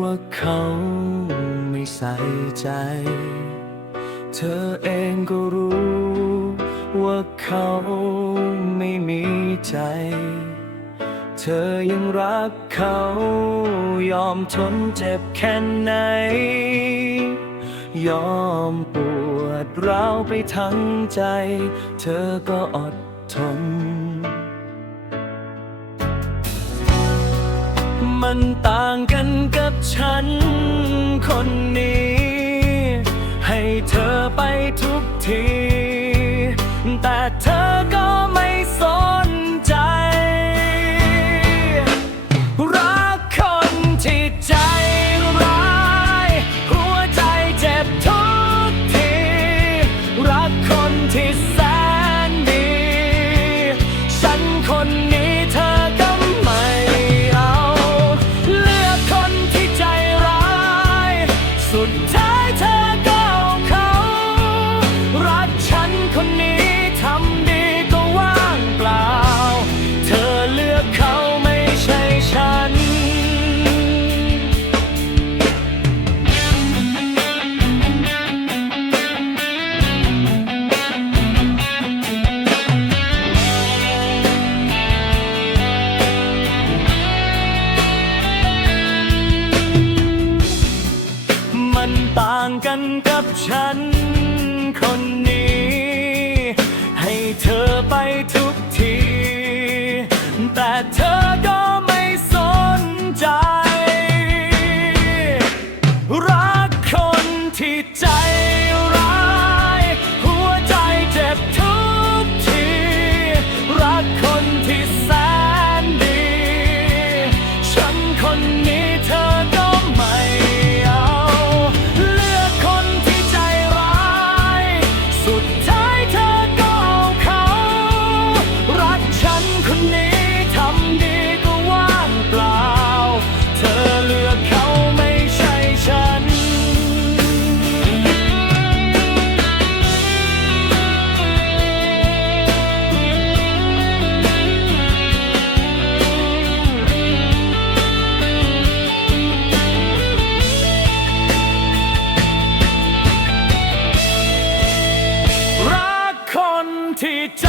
ว่าเขาไม่ใส่ใจ เธอเองก็รู้ ว่าเขาไม่มีใจ เธอยังรักเขา ยอมทนเจ็บแค่ไหน ยอมปวดร้าวไปทั้งใจ เธอก็อดทน มันต่างกันกับฉันคนนี้ ให้เธอไปทุกที ต่างกันกับฉันคนนี้ ให้เธอไปทุกที แต่เธอก็ไม่สนใจ รักคนที่ใจ ที่ใจ